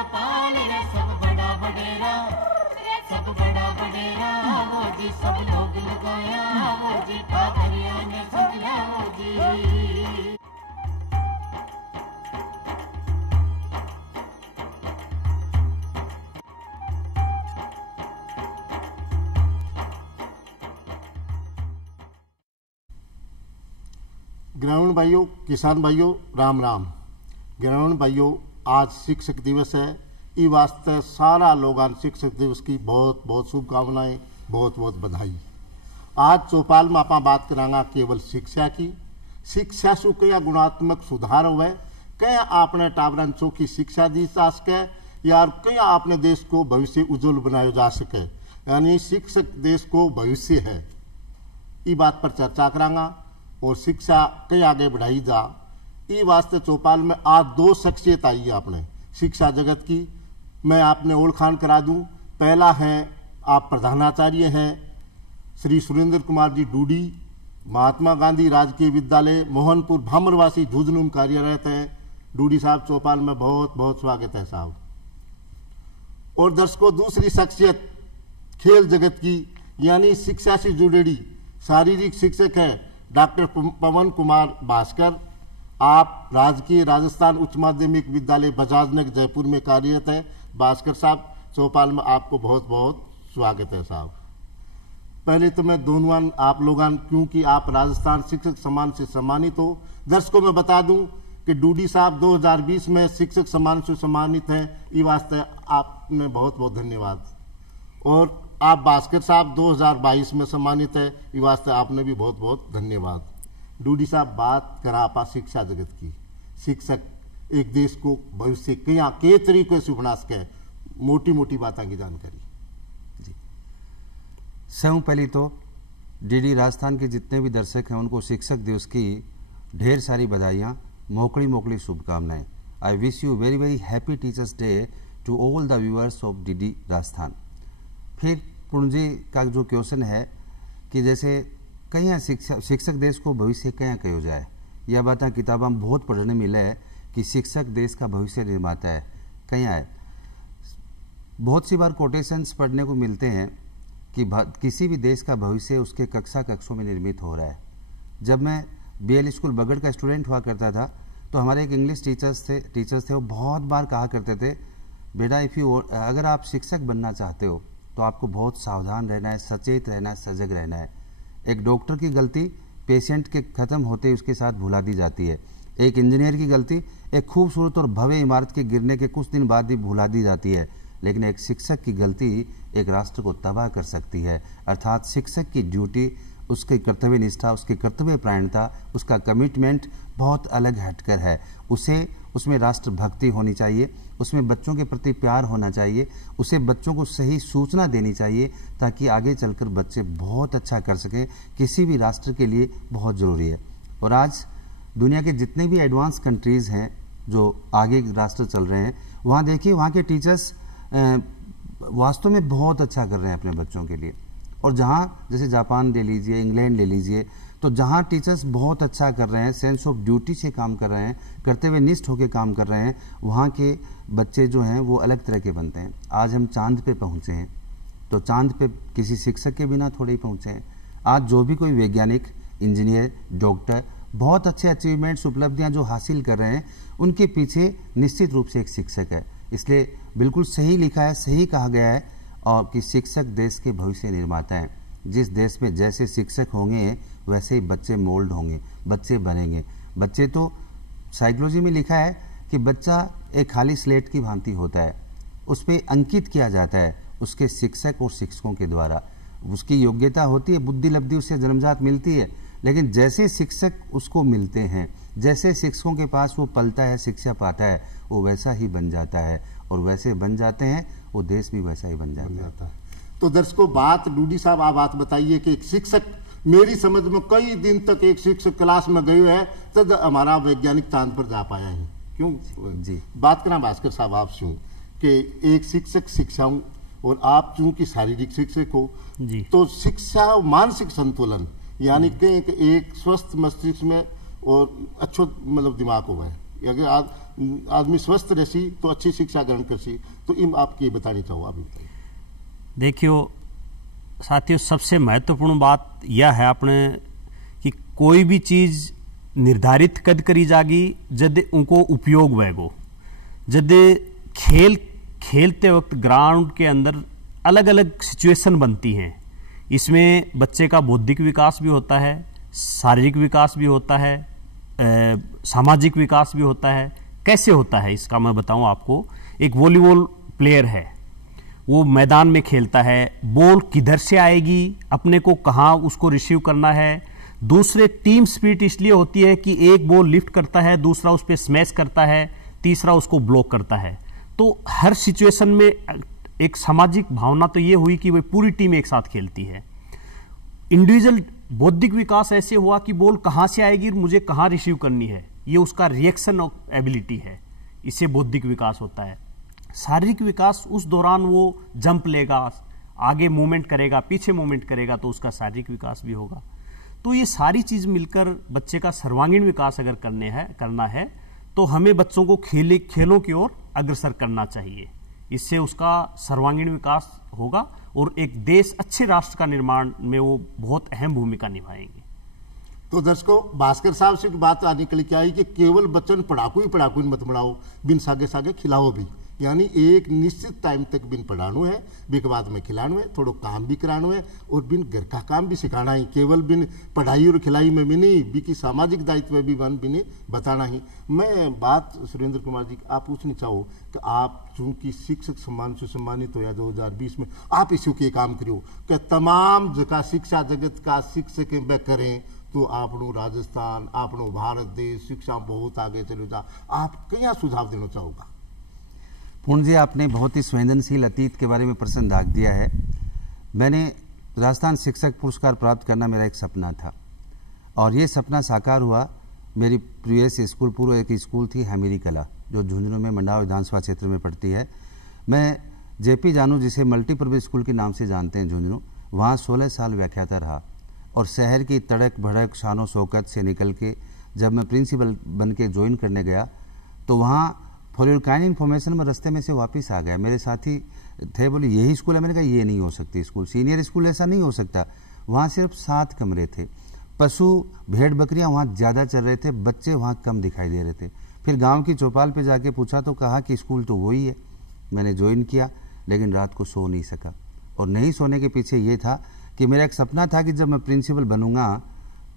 चौपाल रे सब बड़ा बडेरा, सब बड़ा बडेरा वो जी, सब लोग लगाया वो जी, ठाकरिया ने समझा वो जी। ग्रामीण भाइयों, किसान भाइयों, राम राम। ग्रामीण भाइयों, आज शिक्षक दिवस है। ई वास्ते सारा लोगान शिक्षक दिवस की बहुत बहुत शुभकामनाएं, बहुत बहुत बधाई। आज चौपाल में आप बात करांगा केवल शिक्षा की। शिक्षा से क्या गुणात्मक सुधार हुए, क्या आपने टाबरन की शिक्षा दी जा सके, या क्या आपने देश को भविष्य उज्जवल बनाया जा सके। यानी शिक्षक देश को भविष्य है। ई बात पर चर्चा करांगा और शिक्षा कहीं आगे बढ़ाई जा। ई वास्ते चौपाल में आज दो शख्सियत आई है आपने शिक्षा जगत की। मैं आपने ओळखान करा दूं। पहला है आप प्रधानाचार्य हैं श्री सुरेंद्र कुमार जी डूडी, महात्मा गांधी राजकीय विद्यालय मोहनपुर भामरवासी झुंझुनू में कार्यरत हैं। डूडी साहब, चौपाल में बहुत बहुत स्वागत है साहब। और दर्शकों, दूसरी शख्सियत खेल जगत की, यानी शिक्षा से जुड़ी शारीरिक शिक्षक है डॉक्टर पवन कुमार भास्कर। आप राजकीय राजस्थान उच्च माध्यमिक विद्यालय बजाजनगर जयपुर में कार्यरत है। भास्कर साहब, चौपाल में आपको बहुत बहुत स्वागत है साहब। पहले तो मैं दोनों आप लोगों, क्योंकि आप राजस्थान शिक्षक सम्मान से सम्मानित हो, दर्शकों में बता दूं कि डूडी साहब 2020 में शिक्षक सम्मान से सम्मानित हैं। इस वास्ते आपने बहुत बहुत धन्यवाद। और आप भास्कर साहब 2022 में सम्मानित है। इस वास्ते आपने भी बहुत बहुत धन्यवाद। डूडी साहब, बात करा आपा शिक्षा जगत की। शिक्षक एक देश को भविष्य के तरीके से बना सके, मोटी मोटी बातों की जानकारी जी। सबसे पहली तो डीडी राजस्थान के जितने भी दर्शक हैं उनको शिक्षक दिवस की ढेर सारी बधाइयाँ, मोकड़ी मोकड़ी शुभकामनाएं। I wish you very very happy teachers day to all the viewers of DD Rajasthan. फिर पूर्णजी का जो क्वेश्चन है कि जैसे कहीं शिक्षक देश को भविष्य कहीं कहो जाए, यह बातें किताबों में बहुत पढ़ने मिले है कि शिक्षक देश का भविष्य निर्माता है। कहीं आए बहुत सी बार कोटेशंस पढ़ने को मिलते हैं कि किसी भी देश का भविष्य उसके कक्षों में निर्मित हो रहा है। जब मैं बीएल स्कूल बगड़ का स्टूडेंट हुआ करता था तो हमारे एक इंग्लिश टीचर्स थे, वो बहुत बार कहा करते थे, बेटा अगर आप शिक्षक बनना चाहते हो तो आपको बहुत सावधान रहना है, सचेत रहना है, सजग रहना है। एक डॉक्टर की गलती पेशेंट के खत्म होते ही उसके साथ भुला दी जाती है। एक इंजीनियर की गलती एक खूबसूरत और भव्य इमारत के गिरने के कुछ दिन बाद ही भुला दी जाती है। लेकिन एक शिक्षक की गलती एक राष्ट्र को तबाह कर सकती है। अर्थात शिक्षक की ड्यूटी, उसकी कर्तव्य निष्ठा, उसकी कर्तव्य परायणता, उसका कमिटमेंट बहुत अलग हटकर है। उसमें राष्ट्र भक्ति होनी चाहिए, उसमें बच्चों के प्रति प्यार होना चाहिए, उसे बच्चों को सही सूचना देनी चाहिए ताकि आगे चलकर बच्चे बहुत अच्छा कर सकें। किसी भी राष्ट्र के लिए बहुत ज़रूरी है। और आज दुनिया के जितने भी एडवांस कंट्रीज़ हैं जो आगे राष्ट्र चल रहे हैं, वहाँ देखिए वहाँ के टीचर्स वास्तव में बहुत अच्छा कर रहे हैं अपने बच्चों के लिए। और जहाँ जैसे जापान ले लीजिए, इंग्लैंड ले लीजिए, तो जहाँ टीचर्स बहुत अच्छा कर रहे हैं, सेंस ऑफ ड्यूटी से काम कर रहे हैं, कर्तव्यनिष्ठ होकर काम कर रहे हैं, वहाँ के बच्चे जो हैं वो अलग तरह के बनते हैं। आज हम चांद पे पहुँचे हैं तो चांद पे किसी शिक्षक के बिना थोड़े ही पहुँचे हैं। आज जो भी कोई वैज्ञानिक, इंजीनियर, डॉक्टर बहुत अच्छे अचीवमेंट्स, उपलब्धियाँ जो हासिल कर रहे हैं, उनके पीछे निश्चित रूप से एक शिक्षक है। इसलिए बिल्कुल सही लिखा है, सही कहा गया है और कि शिक्षक देश के भविष्य निर्माता हैं। जिस देश में जैसे शिक्षक होंगे वैसे ही बच्चे मोल्ड होंगे, बच्चे बनेंगे। बच्चे तो साइकोलॉजी में लिखा है कि बच्चा एक खाली स्लेट की भांति होता है, उस पर अंकित किया जाता है उसके शिक्षक और शिक्षकों के द्वारा। उसकी योग्यता होती है, बुद्धि लब्धि उससे जन्मजात मिलती है, लेकिन जैसे शिक्षक उसको मिलते हैं, जैसे शिक्षकों के पास वो पलता है, शिक्षा पाता है, वो वैसा ही बन जाता है। और वैसे बन जाते हैं वो देश भी वैसा ही बन जाता है। तो दर्शकों, बात डूडी साहब आप बात बताइए कि एक शिक्षक, मेरी समझ में कई दिन तक एक शिक्षक क्लास में गए है तब हमारा वैज्ञानिक चांद पर जा पाया है। क्यों जी बात करा भास्कर साहब आपसे कि एक शिक्षक शिक्षाऊं और आप चूंकि शारीरिक शिक्षक हो जी, तो शिक्षा मानसिक संतुलन यानी कि एक स्वस्थ मस्तिष्क में और अच्छो मतलब दिमाग हो गए, अगर आदमी स्वस्थ रहसी तो अच्छी शिक्षा ग्रहण करसी। तो इम आप ये बतानी चाहो अभी। देखियो साथियों, सबसे महत्वपूर्ण बात यह है अपने कि कोई भी चीज निर्धारित कद करी जागी जद उनको उपयोग वैगो। जद खेलते वक्त ग्राउंड के अंदर अलग अलग सिचुएशन बनती हैं, इसमें बच्चे का बौद्धिक विकास भी होता है, शारीरिक विकास भी होता है, सामाजिक विकास भी होता है। कैसे होता है इसका मैं बताऊं आपको। एक वॉलीबॉल प्लेयर है, वो मैदान में खेलता है, बॉल किधर से आएगी, अपने को कहाँ उसको रिसीव करना है। दूसरे टीम स्पिरिट इसलिए होती है कि एक बॉल लिफ्ट करता है, दूसरा उस पर स्मैश करता है, तीसरा उसको ब्लॉक करता है। तो हर सिचुएशन में एक सामाजिक भावना तो ये हुई कि वह पूरी टीम एक साथ खेलती है। इंडिविजुअल बौद्धिक विकास ऐसे हुआ कि बॉल कहाँ से आएगी, मुझे कहाँ रिसीव करनी है, ये उसका रिएक्शन एबिलिटी है, इससे बौद्धिक विकास होता है। शारीरिक विकास उस दौरान वो जंप लेगा, आगे मूवमेंट करेगा, पीछे मूवमेंट करेगा, तो उसका शारीरिक विकास भी होगा। तो ये सारी चीज मिलकर बच्चे का सर्वांगीण विकास अगर करना है तो हमें बच्चों को खेलों की ओर अग्रसर करना चाहिए। इससे उसका सर्वांगीण विकास होगा और एक देश, अच्छे राष्ट्र का निर्माण में वो बहुत अहम भूमिका निभाएंगे। तो दर्शकों, भास्कर साहब से बात निकल के आई कि केवल बच्चन पढ़ाकू ही पढ़ाकू मत बढ़ाओ, बिन सागे सागे खिलाओ भी। यानी एक निश्चित टाइम तक बिन पढ़ानो है, बिन बाद में खिलानो है, थोड़ो काम भी करानो है और बिन घर का काम भी सिखाना ही। केवल बिन पढ़ाई और खिलाई में भी नहीं, बिकी सामाजिक दायित्व में भी वन बिने बताना ही। मैं बात सुरेंद्र कुमार जी आप पूछनी चाहूँ कि आप चूंकि शिक्षक सम्मान से सम्मानित हो या 2020 में आप इस के काम करियो कि तमाम जगह शिक्षा जगत का शिक्षक वे करें तो आपनो राजस्थान, आपनो भारत देश शिक्षा बहुत आगे चलो जा। आप क्या सुझाव देना चाहोगा? पूर्ण जी, आपने बहुत ही संवेदनशील अतीत के बारे में प्रश्न दाग दिया है। मैंने राजस्थान शिक्षक पुरस्कार प्राप्त करना मेरा एक सपना था और ये सपना साकार हुआ। मेरी प्रीवियस स्कूल पूर्व एक स्कूल थी हमीरी कला, जो झुंझुनू में मंडाव विधानसभा क्षेत्र में पड़ती है। मैं जेपी जानू, जिसे मल्टीपर्पज स्कूल के नाम से जानते हैं झुंझुनू, वहाँ 16 साल व्याख्याता रहा और शहर की तड़क भड़क शानो शौकत से निकल के जब मैं प्रिंसिपल बन के ज्वाइन करने गया तो वहाँ फॉर योर काइंड इन्फॉर्मेशन में रास्ते में से वापस आ गया। मेरे साथी थे, बोले यही स्कूल है। मैंने कहा ये नहीं हो सकती स्कूल, सीनियर स्कूल ऐसा नहीं हो सकता। वहाँ सिर्फ 7 कमरे थे, पशु भेड़ बकरियाँ वहाँ ज़्यादा चल रहे थे, बच्चे वहाँ कम दिखाई दे रहे थे। फिर गांव की चौपाल पे जाके पूछा तो कहा कि स्कूल तो वही है। मैंने ज्वाइन किया लेकिन रात को सो नहीं सका और नहीं सोने के पीछे ये था कि मेरा एक सपना था कि जब मैं प्रिंसिपल बनूंगा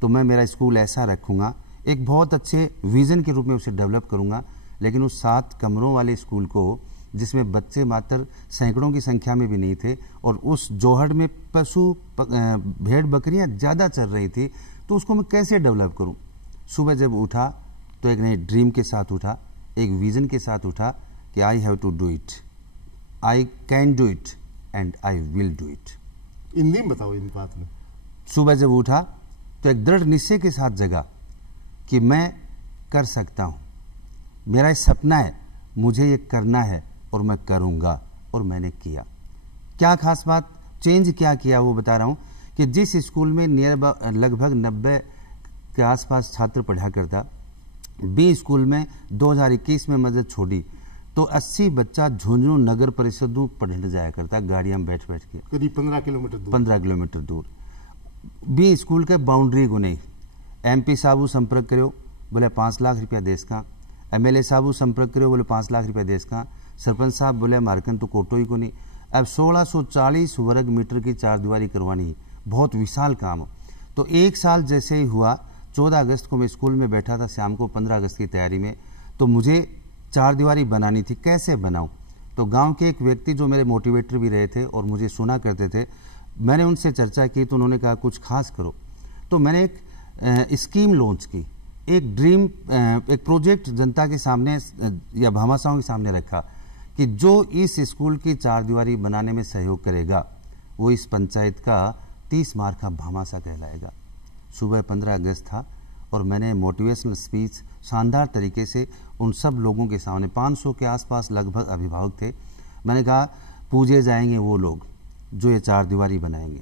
तो मैं मेरा स्कूल ऐसा रखूँगा, एक बहुत अच्छे विज़न के रूप में उसे डेवलप करूँगा। लेकिन उस 7 कमरों वाले स्कूल को, जिसमें बच्चे मात्र सैकड़ों की संख्या में भी नहीं थे और उस जोहड़ में पशु भेड़ बकरियां ज़्यादा चल रही थी, तो उसको मैं कैसे डेवलप करूं? सुबह जब उठा तो एक नई ड्रीम के साथ उठा, एक विज़न के साथ उठा कि I have to do it, I can do it and I will do it. Hindi में बताओ इन बात में। सुबह जब उठा तो एक दृढ़ निश्चय के साथ जगा कि मैं कर सकता हूँ, मेरा एक सपना है, मुझे ये करना है और मैं करूँगा। और मैंने किया। क्या खास बात, चेंज क्या किया वो बता रहा हूँ कि जिस स्कूल में लगभग 90 के आसपास छात्र पढ़ा करता, बी स्कूल में 2021 में मदद छोड़ी तो 80 बच्चा झुंझुनू नगर परिषद पढ़ने जाया करता, गाड़ियाँ में बैठ बैठ के, करीब 15 किलोमीटर दूर। बी स्कूल के बाउंड्री को नहीं। MP साहब संपर्क करो, बोले 5 लाख रुपया देश का। MLA साहब संपर्क करो, बोले 5 लाख रुपया देश का। सरपंच साहब बोले मार्कन तो कोटो ही को नहीं। अब 1640 वर्ग मीटर की 4 दीवारी करवानी, बहुत विशाल काम। तो एक साल जैसे ही हुआ, 14 अगस्त को मैं स्कूल में बैठा था, शाम को 15 अगस्त की तैयारी में, तो मुझे 4 दीवारी बनानी थी। कैसे बनाऊं? तो गांव के एक व्यक्ति जो मेरे मोटिवेटर भी रहे थे और मुझे सुना करते थे, मैंने उनसे चर्चा की तो उन्होंने कहा कुछ खास करो। तो मैंने एक स्कीम लॉन्च की, एक ड्रीम, एक प्रोजेक्ट जनता के सामने या भामाशाहों के सामने रखा कि जो इस स्कूल की 4 दीवारी बनाने में सहयोग करेगा वो इस पंचायत का 30 मार्क का भामाशाह कहलाएगा। सुबह 15 अगस्त था और मैंने मोटिवेशनल स्पीच शानदार तरीके से उन सब लोगों के सामने, 500 के आसपास लगभग अभिभावक थे, मैंने कहा पूजे जाएंगे वो लोग जो ये 4 दीवारी बनाएंगे।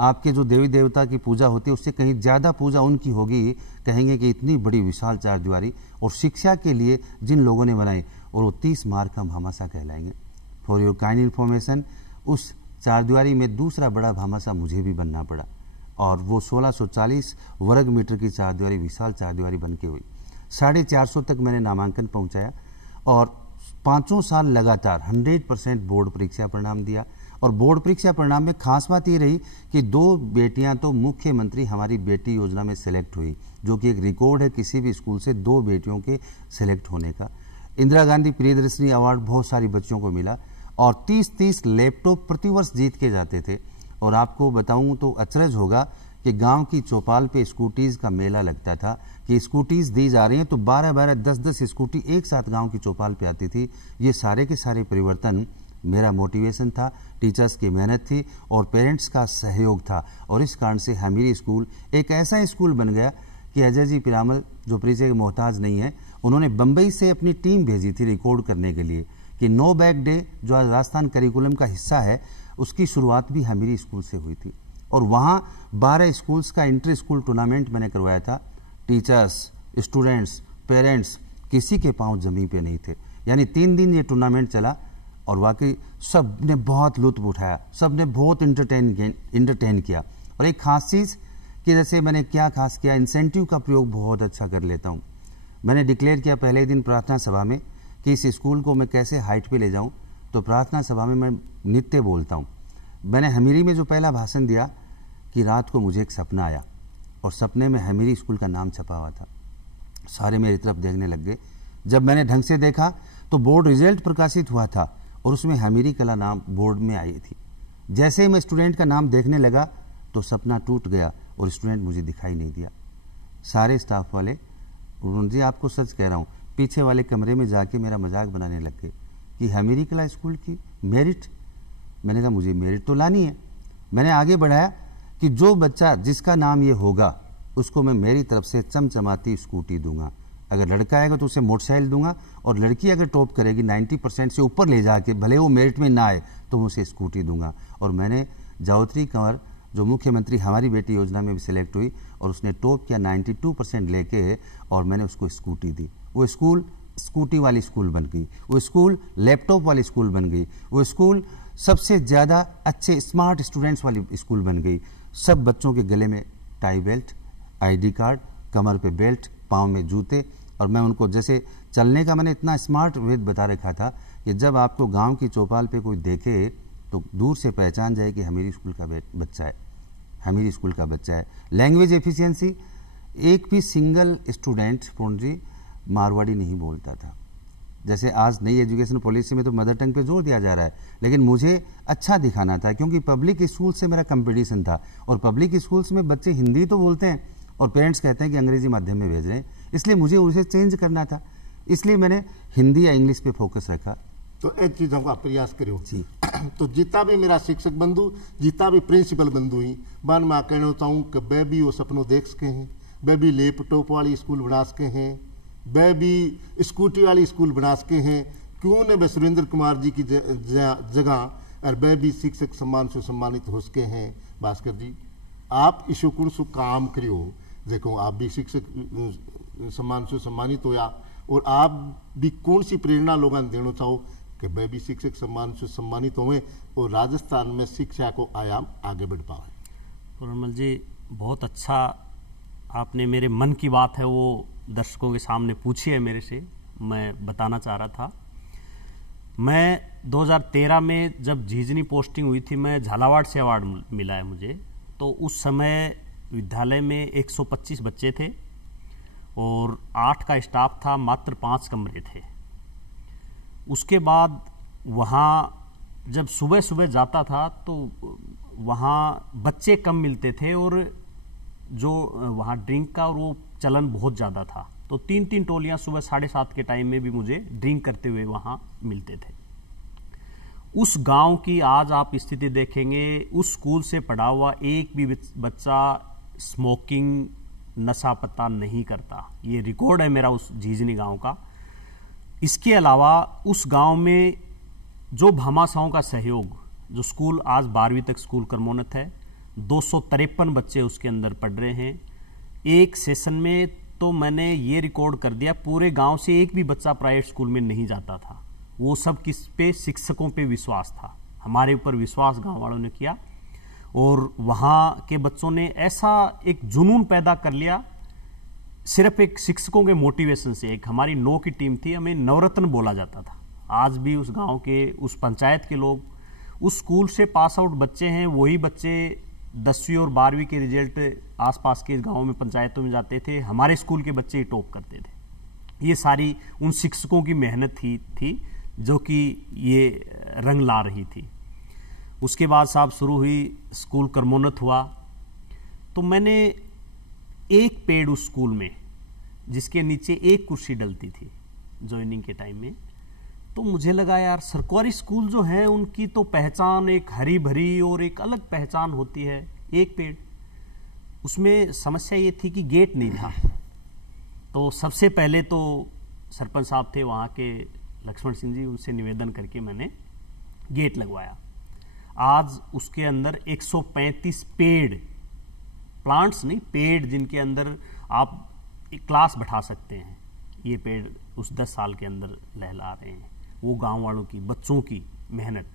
आपके जो देवी देवता की पूजा होती है उससे कहीं ज़्यादा पूजा उनकी होगी। कहेंगे कि इतनी बड़ी विशाल चारदीवारी और शिक्षा के लिए जिन लोगों ने बनाई, और वो 30 मार्क का भामाशाह कहलाएंगे। फॉर योर काइंड इन्फॉर्मेशन, उस चारदीवारी में दूसरा बड़ा भामाशाह मुझे भी बनना पड़ा, और वो 1640 वर्ग मीटर की चारदीवारी, विशाल चारदीवारी बन के हुई। 450 तक मैंने नामांकन पहुंचाया और 5 साल लगातार 100% बोर्ड परीक्षा परिणाम दिया। और बोर्ड परीक्षा परिणाम में खास बात ये रही कि 2 बेटियां तो मुख्यमंत्री हमारी बेटी योजना में सेलेक्ट हुई, जो कि एक रिकॉर्ड है किसी भी स्कूल से 2 बेटियों के सेलेक्ट होने का। इंदिरा गांधी प्रियदर्शनी अवार्ड बहुत सारी बच्चों को मिला, और 30-30 लैपटॉप प्रतिवर्ष जीत के जाते थे। और आपको बताऊं तो अचरज होगा कि गांव की चौपाल पे स्कूटीज का मेला लगता था, कि स्कूटीज दी जा रही हैं तो 12-12, 10-10 स्कूटी एक साथ गांव की चौपाल पे आती थी। ये सारे के सारे परिवर्तन मेरा मोटिवेशन था, टीचर्स की मेहनत थी और पेरेंट्स का सहयोग था। और इस कारण से हमीरी स्कूल एक ऐसा स्कूल बन गया कि अजय जी पिरामल, जो परिचय के मोहताज नहीं है, उन्होंने बम्बई से अपनी टीम भेजी थी रिकॉर्ड करने के लिए कि नो बैग डे, जो आज राजस्थान करिकुलम का हिस्सा है, उसकी शुरुआत भी हमीरी स्कूल से हुई थी। और वहाँ 12 स्कूल्स का इंटर स्कूल टूर्नामेंट मैंने करवाया था। टीचर्स, स्टूडेंट्स, पेरेंट्स, किसी के पांव जमीन पे नहीं थे। यानी 3 दिन ये टूर्नामेंट चला और वाकई सब ने बहुत लुत्फ उठाया, सब ने बहुत इंटरटेन किया। और एक खास चीज़ कि जैसे मैंने क्या खास किया, इंसेंटिव का प्रयोग बहुत अच्छा कर लेता हूँ। मैंने डिक्लेयर किया पहले दिन प्रार्थना सभा में कि इस स्कूल को मैं कैसे हाइट पे ले जाऊँ, तो प्रार्थना सभा में मैं नित्य बोलता हूँ। मैंने हमीरी में जो पहला भाषण दिया कि रात को मुझे एक सपना आया और सपने में हमीरी स्कूल का नाम छपा हुआ था। सारे मेरी तरफ देखने लग गए। जब मैंने ढंग से देखा तो बोर्ड रिजल्ट प्रकाशित हुआ था और उसमें हमीरी कला नाम बोर्ड में आई थी। जैसे ही मैं स्टूडेंट का नाम देखने लगा तो सपना टूट गया और स्टूडेंट मुझे दिखाई नहीं दिया। सारे स्टाफ वाले, अरुण जी आपको सच कह रहा हूँ, पीछे वाले कमरे में जाके मेरा मजाक बनाने लग गए कि हमीरी कला स्कूल की मेरिट। मैंने कहा मुझे मेरिट तो लानी है। मैंने आगे बढ़ाया कि जो बच्चा जिसका नाम ये होगा उसको मैं मेरी तरफ से चमचमाती स्कूटी दूंगा। अगर लड़का आएगा तो उसे मोटरसाइकिल दूंगा, और लड़की अगर टॉप करेगी 90% से ऊपर ले जाके, भले वो मेरिट में ना आए, तो मैं उसे स्कूटी दूंगा। और मैंने जावत्री कंवर, जो मुख्यमंत्री हमारी बेटी योजना में भी सिलेक्ट हुई और उसने टॉप किया 92% लेके, और मैंने उसको स्कूटी दी। वो स्कूल स्कूटी वाली स्कूल बन गई, वो स्कूल लैपटॉप वाली स्कूल बन गई, वो स्कूल सबसे ज़्यादा अच्छे स्मार्ट स्टूडेंट्स वाली स्कूल बन गई। सब बच्चों के गले में टाई बेल्ट, ID कार्ड, कमर पे बेल्ट, पाँव में जूते। और मैं उनको जैसे चलने का मैंने इतना स्मार्ट वेद बता रखा था कि जब आपको गांव की चौपाल पे कोई देखे तो दूर से पहचान जाए कि हमीरी स्कूल का बच्चा है, हमीरी स्कूल का बच्चा है। लैंग्वेज एफिशिएंसी, एक भी सिंगल स्टूडेंट पूर्ण जी मारवाड़ी नहीं बोलता था। जैसे आज नई एजुकेशन पॉलिसी में तो मदर टंग पे जोर दिया जा रहा है, लेकिन मुझे अच्छा दिखाना था क्योंकि पब्लिक स्कूल से मेरा कंपटीशन था, और पब्लिक स्कूल्स में बच्चे हिंदी तो बोलते हैं और पेरेंट्स कहते हैं कि अंग्रेजी माध्यम में भेज रहे हैं, इसलिए मुझे उसे चेंज करना था। इसलिए मैंने हिंदी या इंग्लिश पे फोकस रखा। तो एक चीज़ों का प्रयास करो जी। तो जितना भी मेरा शिक्षक बंधु, जितना भी प्रिंसिपल बंधु ही बन, मैं कहना चाहूँ कि वह भी वो सपनों देख सके हैं, वह भी लैपटॉप वाली स्कूल बना सके हैं, वह भी स्कूटी वाली स्कूल बना सके हैं। क्यों न वह सुरेंद्र कुमार जी की जगह और वह भी शिक्षक सम्मान से सम्मानित हो सके हैं। भास्कर जी, आप इस गुण से काम करियो, देखो आप भी शिक्षक सम्मान से सम्मानित होया, और आप भी कौन सी प्रेरणा लोगों ने देना चाहो कि वह भी शिक्षक सम्मान से सम्मानित हों और राजस्थान में शिक्षा को आयाम आगे बढ़ पाए। पुरनमल जी, बहुत अच्छा आपने मेरे मन की बात है वो दर्शकों के सामने पूछी है मेरे से, मैं बताना चाह रहा था। मैं 2013 में जब झिझनी पोस्टिंग हुई थी, मैं झालावाड़ से अवार्ड मिला है मुझे। तो उस समय विद्यालय में 125 बच्चे थे और 8 का स्टाफ था, मात्र 5 कमरे थे। उसके बाद वहाँ जब सुबह सुबह जाता था तो वहाँ बच्चे कम मिलते थे और जो वहाँ ड्रिंक का और वो चलन बहुत ज़्यादा था। तो 3-3 टोलियाँ सुबह 7:30 के टाइम में भी मुझे ड्रिंक करते हुए वहाँ मिलते थे। उस गांव की आज आप स्थिति देखेंगे, उस स्कूल से पढ़ा हुआ एक भी बच्चा स्मोकिंग, नशा पता नहीं करता। ये रिकॉर्ड है मेरा उस झिझनी गांव का। इसके अलावा उस गांव में जो भामाशाहों का सहयोग, जो स्कूल आज 12वीं तक स्कूल क्रमोन्नत है, 253 बच्चे उसके अंदर पढ़ रहे हैं। एक सेशन में तो मैंने ये रिकॉर्ड कर दिया, पूरे गांव से एक भी बच्चा प्राइवेट स्कूल में नहीं जाता था। वो सब किस पे? शिक्षकों पे विश्वास था, हमारे ऊपर विश्वास गांव वालों ने किया, और वहाँ के बच्चों ने ऐसा एक जुनून पैदा कर लिया सिर्फ एक शिक्षकों के मोटिवेशन से। एक हमारी 9 की टीम थी, हमें नवरत्न बोला जाता था। आज भी उस गांव के, उस पंचायत के लोग, उस स्कूल से पास आउट बच्चे हैं, वही बच्चे 10वीं और 12वीं के रिजल्ट आसपास के गांवों में, पंचायतों में जाते थे, हमारे स्कूल के बच्चे ही टॉप करते थे। ये सारी उन शिक्षकों की मेहनत थी जो कि ये रंग ला रही थी। उसके बाद साहब शुरू हुई, स्कूल क्रमोन्नत हुआ, तो मैंने एक पेड़ उस स्कूल में, जिसके नीचे एक कुर्सी डलती थी ज्वाइनिंग के टाइम में, तो मुझे लगा यार सरकारी स्कूल जो है उनकी तो पहचान एक हरी भरी और एक अलग पहचान होती है। एक पेड़, उसमें समस्या ये थी कि गेट नहीं था। तो सबसे पहले तो सरपंच साहब थे वहाँ के, लक्ष्मण सिंह जी, उनसे निवेदन करके मैंने गेट लगवाया। आज उसके अंदर 135 पेड़, प्लांट्स नहीं, पेड़, जिनके अंदर आप एक क्लास बैठा सकते हैं, ये पेड़ उस 10 साल के अंदर लहला रहे हैं। वो गांव वालों की, बच्चों की मेहनत।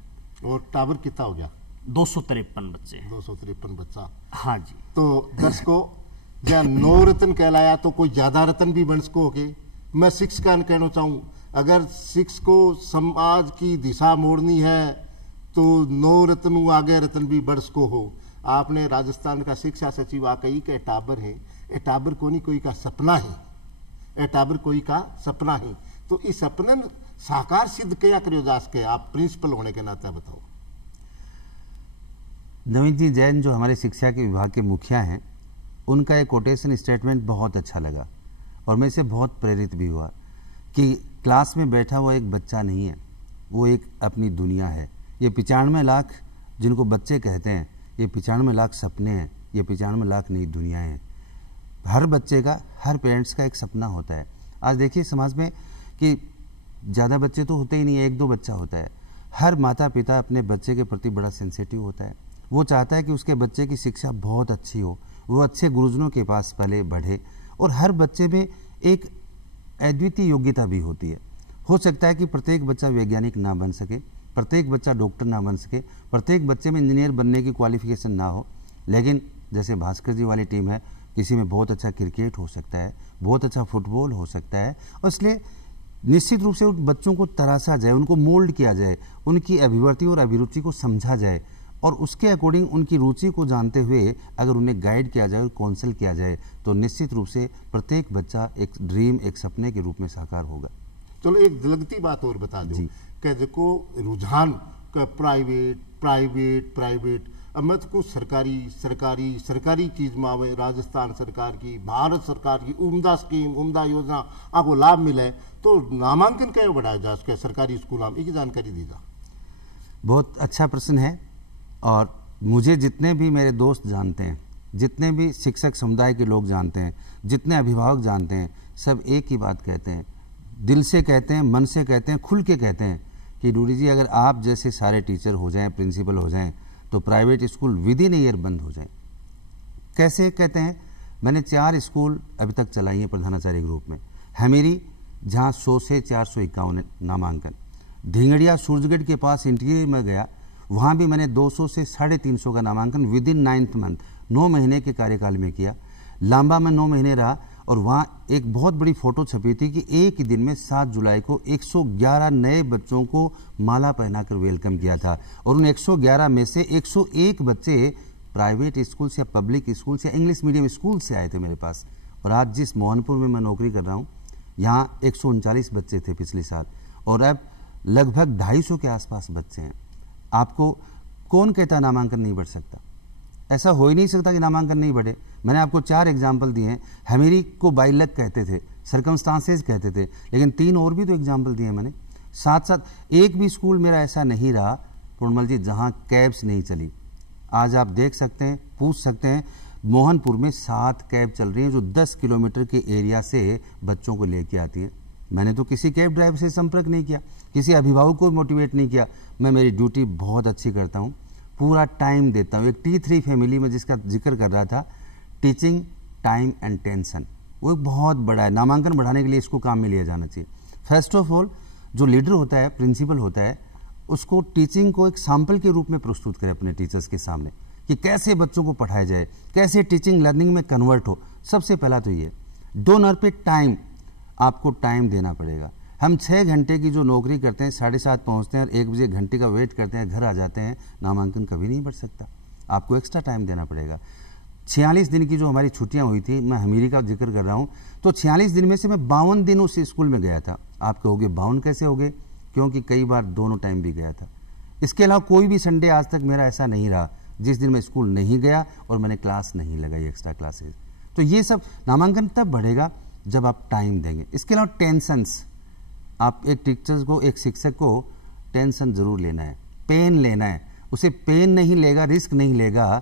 और टावर कितना हो गया? 253 बच्चे हैं। 253 बच्चा। हाँ जी। तो दर्शकों, जहाँ 9 रत्न कहलाया तो कोई ज्यादा रत्न भी बन सको के। मैं शिक्षा कहना चाहूँ, अगर शिक्षा को समाज की दिशा मोड़नी है तो 9 रत्न आगे रत्न भी बढ़ सको हो। आपने राजस्थान का शिक्षा सचिव आकई के टाबर है, ए टाबर कोई कोई का सपना है, ए टाबर कोई का सपना है। तो इस सपने में साकार सिद्ध क्या करो जा सके, आप प्रिंसिपल होने के नाते बताओ। नवीन जी जैन जो हमारे शिक्षा के विभाग के मुखिया हैं, उनका एक कोटेशन स्टेटमेंट बहुत अच्छा लगा और मैं इससे बहुत प्रेरित भी हुआ कि क्लास में बैठा हुआ एक बच्चा नहीं है, वो एक अपनी दुनिया है। ये 95 लाख जिनको बच्चे कहते हैं, ये 95 लाख सपने हैं, ये 95 लाख नई दुनियाएं हैं। हर बच्चे का, हर पेरेंट्स का एक सपना होता है। आज देखिए समाज में कि ज़्यादा बच्चे तो होते ही नहीं है, 1-2 बच्चा होता है। हर माता पिता अपने बच्चे के प्रति बड़ा सेंसिटिव होता है। वो चाहता है कि उसके बच्चे की शिक्षा बहुत अच्छी हो, वो अच्छे गुरुजनों के पास पले बढ़े, और हर बच्चे में एक अद्वितीय योग्यता भी होती है। हो सकता है कि प्रत्येक बच्चा वैज्ञानिक ना बन सके, प्रत्येक बच्चा डॉक्टर ना बन सके, प्रत्येक बच्चे में इंजीनियर बनने की क्वालिफिकेशन ना हो, लेकिन जैसे भास्कर जी वाली टीम है, किसी में बहुत अच्छा क्रिकेट हो सकता है, बहुत अच्छा फुटबॉल हो सकता है। और इसलिए निश्चित रूप से उन बच्चों को तराशा जाए, उनको मोल्ड किया जाए, उनकी अभिवृत्ति और अभिरुचि को समझा जाए, और उसके अकॉर्डिंग उनकी रुचि को जानते हुए अगर उन्हें गाइड किया जाए और काउंसिल किया जाए तो निश्चित रूप से प्रत्येक बच्चा एक ड्रीम, एक सपने के रूप में साकार होगा। चलो एक लगती बात और बता दो कि देखो रुझान का प्राइवेट, अब मैं तो कुछ सरकारी चीज में आवे, राजस्थान सरकार की, भारत सरकार की उम्दा स्कीम, उम्दा योजना आपको लाभ मिले तो नामांकन क्यों बढ़ाया जा सके सरकारी स्कूल में, एक जानकारी दी जा। बहुत अच्छा प्रश्न है, और मुझे जितने भी मेरे दोस्त जानते हैं, जितने भी शिक्षक समुदाय के लोग जानते हैं, जितने अभिभावक जानते हैं, सब एक ही बात कहते हैं, दिल से कहते हैं, मन से कहते हैं, खुल के कहते हैं कि डूडी जी अगर आप जैसे सारे टीचर हो जाएं, प्रिंसिपल हो जाएं, तो private school with in year बंद हो जाएं। कैसे कहते हैं? मैंने 4 स्कूल अभी तक चलाई हैं प्रधानाचार्य ग्रुप में। हमेरी जहाँ 100 से 451 नामांकन, ढींगड़िया सूरजगढ़ के पास इंटीरियर में गया, वहाँ भी मैंने 200 से 350 का नामांकन विद इन 9th मंथ, 9 महीने के कार्यकाल में किया। लांबा में 9 महीने रहा, और वहाँ एक बहुत बड़ी फोटो छपी थी कि एक ही दिन में 7 जुलाई को 111 नए बच्चों को माला पहनाकर वेलकम किया था, और उन 111 में से 101 बच्चे प्राइवेट स्कूल से, पब्लिक स्कूल से, इंग्लिश मीडियम स्कूल से आए थे मेरे पास। और आज जिस मोहनपुर में मैं नौकरी कर रहा हूँ, यहाँ 139 बच्चे थे पिछले साल, और अब लगभग 250 के आसपास बच्चे हैं। आपको कौन कहता नामांकन नहीं बढ़ सकता? ऐसा हो ही नहीं सकता कि नामांकन नहीं बढ़े। मैंने आपको 4 एग्जाम्पल दिए हैं। हमेरी को बाई लक कहते थे, सर्कमस्टांसेस कहते थे, लेकिन 3 और भी तो एग्जाम्पल दिए मैंने। साथ साथ एक भी स्कूल मेरा ऐसा नहीं रहा पूर्णमल जी जहाँ कैब्स नहीं चली। आज आप देख सकते हैं, पूछ सकते हैं, मोहनपुर में 7 कैब चल रही हैं जो 10 किलोमीटर के एरिया से बच्चों को लेके आती हैं। मैंने तो किसी कैब ड्राइवर से संपर्क नहीं किया, किसी अभिभावक को मोटिवेट नहीं किया। मैं मेरी ड्यूटी बहुत अच्छी करता हूँ। पूरा टाइम देता हूँ। एक T3 फैमिली में जिसका जिक्र कर रहा था, टीचिंग टाइम एंड टेंशन, वो एक बहुत बड़ा है। नामांकन बढ़ाने के लिए इसको काम में लिया जाना चाहिए। फर्स्ट ऑफ ऑल जो लीडर होता है, प्रिंसिपल होता है, उसको टीचिंग को एक सैंपल के रूप में प्रस्तुत करे अपने टीचर्स के सामने कि कैसे बच्चों को पढ़ाया जाए, कैसे टीचिंग लर्निंग में कन्वर्ट हो। सबसे पहला तो ये डोनर पे टाइम, आपको टाइम देना पड़ेगा। हम 6 घंटे की जो नौकरी करते हैं, 7:30 पहुंचते हैं और 1 बजे घंटे का वेट करते हैं, घर आ जाते हैं, नामांकन कभी नहीं बढ़ सकता। आपको एक्स्ट्रा टाइम देना पड़ेगा। 46 दिन की जो हमारी छुट्टियां हुई थी, मैं हमीरी का जिक्र कर रहा हूं, तो 46 दिन में से मैं 52 दिन उस स्कूल में गया था। आप कहोगे 52 कैसे हो गए? क्योंकि कई बार दोनों टाइम भी गया था। इसके अलावा कोई भी संडे आज तक मेरा ऐसा नहीं रहा जिस दिन मैं स्कूल नहीं गया और मैंने क्लास नहीं लगाई, एक्स्ट्रा क्लासेज। तो ये सब नामांकन तब बढ़ेगा जब आप टाइम देंगे। इसके अलावा टेंशन्स, आप एक टीचर को, एक शिक्षक को टेंशन जरूर लेना है, पेन लेना है। उसे पेन नहीं लेगा, रिस्क नहीं लेगा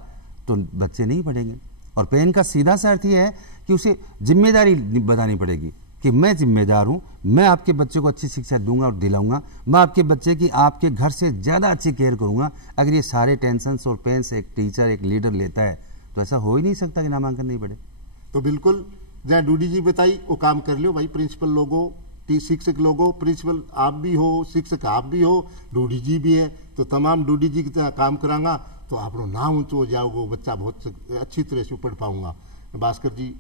तो बच्चे नहीं पढ़ेंगे। और पेन का सीधा सा अर्थ यह है कि उसे जिम्मेदारी बतानी पड़ेगी कि मैं जिम्मेदार हूं, मैं आपके बच्चे को अच्छी शिक्षा दूंगा और दिलाऊंगा, मैं आपके बच्चे की आपके घर से ज्यादा अच्छी केयर करूंगा। अगर ये सारे टेंशन्स और पेन से एक टीचर, एक लीडर लेता है तो ऐसा हो ही नहीं सकता कि नामांकन नहीं बढ़े। तो बिल्कुल जहाँ डूडी जी बताई वो काम कर लो भाई। प्रिंसिपल लोगो, शिक्षक लोगो, प्रिंसिपल आप भी हो, शिक्षक आप भी हो, डूडी जी भी है, तो तमाम डूडी जी की तरह काम करांगा तो आप नाम ऊंचो हो जाओगे, बच्चा बहुत अच्छी तरह से पढ़ पाऊंगा। भास्कर जी,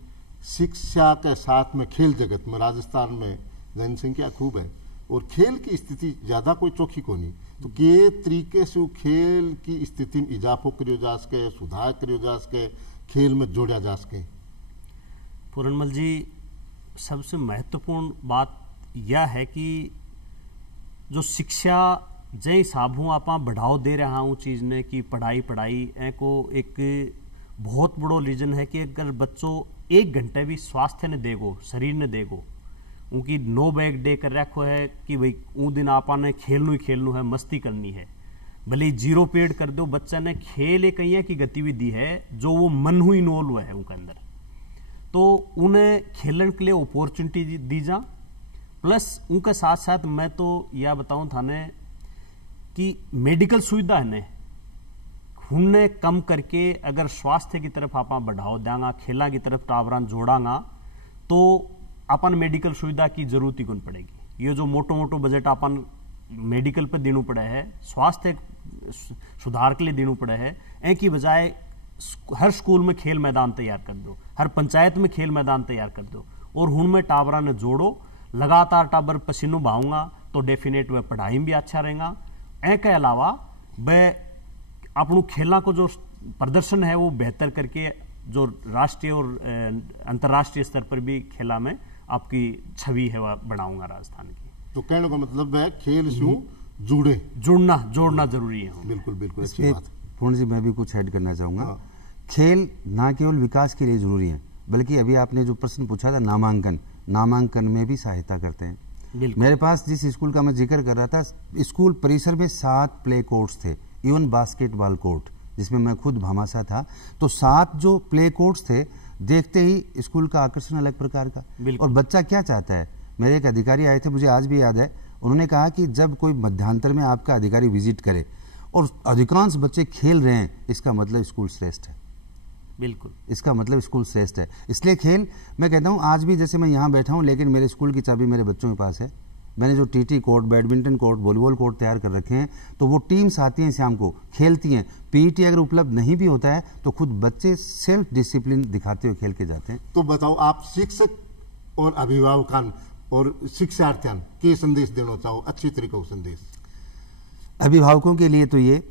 शिक्षा के साथ में खेल जगत में राजस्थान में जनसंख्या खूब है और खेल की स्थिति ज्यादा कोई चौखी को नहीं, तो के तरीके से खेल की स्थिति में इजाफो करियो जा सके, सुधार करियो जा सके, खेल में जोड़ा जा सके। पूरनमल जी, सबसे महत्वपूर्ण बात यह है कि जो शिक्षा जै हिसाब हूँ आप बढ़ाव दे रहा हूँ चीज़ ने कि पढ़ाई को एक बहुत बड़ो रीजन है कि अगर बच्चों 1 घंटे भी स्वास्थ्य ने देगो, शरीर ने देगो, उनकी नो बैग डे कर रखो है कि भाई उन दिन आपा ने खेलनू ही खेलनू है, मस्ती करनी है, भले 0 पीरियड कर दो, बच्चा ने खेल एक कहीं की गतिविधि है जो वो मन हुई इन्वॉल्व है उनके अंदर, तो उन्हें खेलने के लिए अपॉर्चुनिटी दी जा। प्लस उनके साथ साथ मैं तो यह बताऊं थाने कि मेडिकल सुविधा है हमने कम करके अगर स्वास्थ्य की तरफ आप बढ़ाव देंगा, खेला की तरफ टावरान जोड़ांगा, तो अपन मेडिकल सुविधा की जरूरत ही कौन पड़ेगी। ये जो मोटो बजट अपन मेडिकल पे देना पड़े है, स्वास्थ्य सुधार के लिए देना पड़े है, ए की बजाय हर स्कूल में खेल मैदान तैयार कर दो, हर पंचायत में खेल मैदान तैयार कर दो और हुन में टावरा ने जोड़ो, लगातार टाबर पसीनो बहाऊंगा तो डेफिनेट वह पढ़ाई में भी अच्छा रहेगा। ए के अलावा वह अपनों खेला को जो प्रदर्शन है वो बेहतर करके जो राष्ट्रीय और अंतर्राष्ट्रीय स्तर पर भी खेला में आपकी छवि है वह बढ़ाऊंगा राजस्थान की। तो कहने का मतलब है खेल से जोड़ना जरूरी है। बिल्कुल बिल्कुल, अच्छी बात। पूर्ण जी, मैं भी कुछ ऐड करना चाहूंगा। खेल ना केवल विकास के लिए जरूरी है, बल्कि अभी आपने जो प्रश्न पूछा था नामांकन में भी सहायता करते हैं। मेरे पास जिस स्कूल का मैं जिक्र कर रहा था, स्कूल परिसर में 7 प्ले कोर्ट्स थे, इवन बास्केटबॉल कोर्ट जिसमें मैं खुद भामासा था, तो 7 जो प्ले कोर्ट्स थे, देखते ही स्कूल का आकर्षण अलग प्रकार का। और बच्चा क्या चाहता है, मेरे एक अधिकारी आए थे, मुझे आज भी याद है, उन्होंने कहा कि जब कोई मध्यांतर में आपका अधिकारी विजिट करे और अधिकांश बच्चे खेल रहे हैं, इसका मतलब स्कूल श्रेष्ठ है। बिल्कुल, इसका मतलब स्कूल श्रेष्ठ है। इसलिए खेल, मैं कहता हूं आज भी जैसे मैं यहां बैठा हूं, लेकिन मेरे स्कूल की चाबी मेरे बच्चों के पास है। मैंने जो TT court, badminton court, volleyball court तैयार कर रखे हैं, तो वो टीम्स आती हैं शाम को, खेलती हैं। पीईटी अगर उपलब्ध नहीं भी होता है तो खुद बच्चे सेल्फ डिसिप्लिन दिखाते हुए खेल के जाते हैं। तो बताओ, आप शिक्षक और अभिभावक और शिक्षार्थियों के संदेश देना चाहो, अच्छी तरीके का संदेश। अभिभावकों के लिए तो ये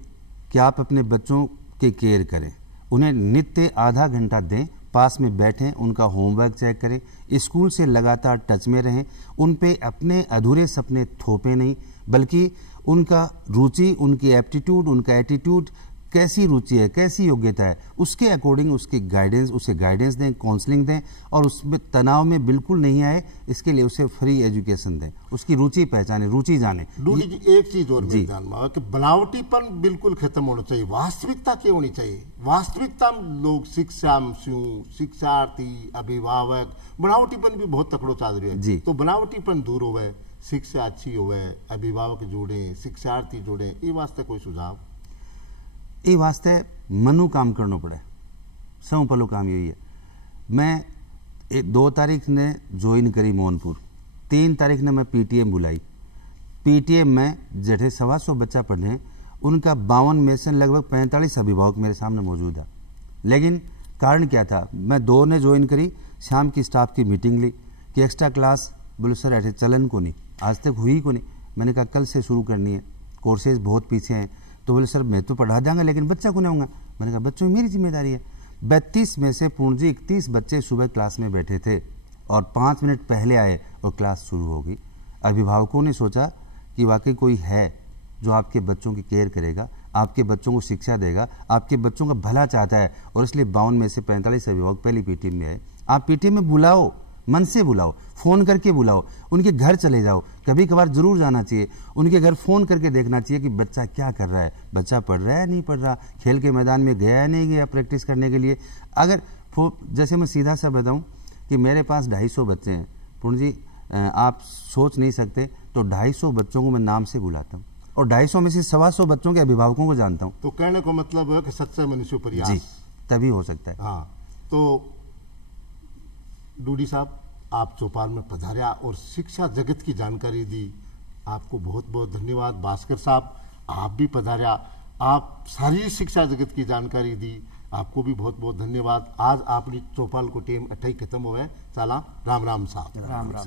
कि आप अपने बच्चों के केयर करें, उन्हें नित्य आधा घंटा दें, पास में बैठें, उनका होमवर्क चेक करें, स्कूल से लगातार टच में रहें, उन पे अपने अधूरे सपने थोपें नहीं, बल्कि उनका रुचि, उनकी एप्टीट्यूड, उनका एटीट्यूड, कैसी रुचि है, कैसी योग्यता है, उसके अकॉर्डिंग उसे गाइडेंस दें, काउंसलिंग दें, और उसमें तनाव में बिल्कुल नहीं आए, इसके लिए उसे फ्री एजुकेशन दें, उसकी रुचि पहचाने, रुचि जाने। डूडी जी, एक चीज और मैं जानना कि बनावटीपन बिल्कुल खत्म होना चाहिए, वास्तविकता क्या होनी चाहिए। वास्तविकता में लोग शिक्षार्थी, अभिभावक, बनावटीपन भी बहुत तकड़ो चाल रही है, तो बनावटीपन दूर होवे, शिक्षा अच्छी होवे, अभिभावक जुड़े, शिक्षार्थी जुड़े, ये वास्ते कोई सुझाव? ये वास्ते मनु काम करना पड़े, सौ पलो काम यही है। मैं 2 तारीख ने ज्वाइन करी मोहनपुर, 3 तारीख ने मैं पीटीएम बुलाई। पीटीएम में जेठे 125 बच्चा पढ़े, उनका 52 में से लगभग 45 अभिभावक मेरे सामने मौजूद है। लेकिन कारण क्या था, मैं 2 ने ज्वाइन करी, शाम की स्टाफ की मीटिंग ली कि एक्स्ट्रा क्लास, बोले सर ऐसे चलन को नहीं, आज तक हुई को नहीं। मैंने कहा कल से शुरू करनी है, कोर्सेज बहुत पीछे हैं। तो बोले सर मैं तो पढ़ा दूंगा लेकिन बच्चा को नहीं आऊँगा। मैंने कहा बच्चों की मेरी जिम्मेदारी है। 32 में से पूर्ण जी 31 बच्चे सुबह क्लास में बैठे थे और 5 मिनट पहले आए और क्लास शुरू हो गई। अभिभावकों ने सोचा कि वाकई कोई है जो आपके बच्चों की केयर करेगा, आपके बच्चों को शिक्षा देगा, आपके बच्चों का भला चाहता है, और इसलिए 52 में से 45 अभिभावक पहली पीटीएम में आए। आप पीटीएम में बुलाओ, मन से बुलाओ, फ़ोन करके बुलाओ, उनके घर चले जाओ, कभी कभार जरूर जाना चाहिए, उनके घर फ़ोन करके देखना चाहिए कि बच्चा क्या कर रहा है, बच्चा पढ़ रहा है नहीं पढ़ रहा, खेल के मैदान में गया है नहीं गया प्रैक्टिस करने के लिए। अगर जैसे मैं सीधा सा बताऊं कि मेरे पास 250 बच्चे हैं पूर्ण जी, आप सोच नहीं सकते, तो 250 बच्चों को मैं नाम से बुलाता हूँ और 250 में से 125 बच्चों के अभिभावकों को जानता हूँ। तो कहने को मतलब है कि सच्चे मनुष्य प्रयास जी, तभी हो सकता है। हाँ, तो डूडी साहब आप चौपाल में पधारा और शिक्षा जगत की जानकारी दी, आपको बहुत बहुत धन्यवाद। भास्कर साहब आप भी पधारा, आप सारी शिक्षा जगत की जानकारी दी, आपको भी बहुत बहुत धन्यवाद। आज अपनी चौपाल को टीम अट्ठाई खत्म हुआ है, चला राम राम साहब। राम राम।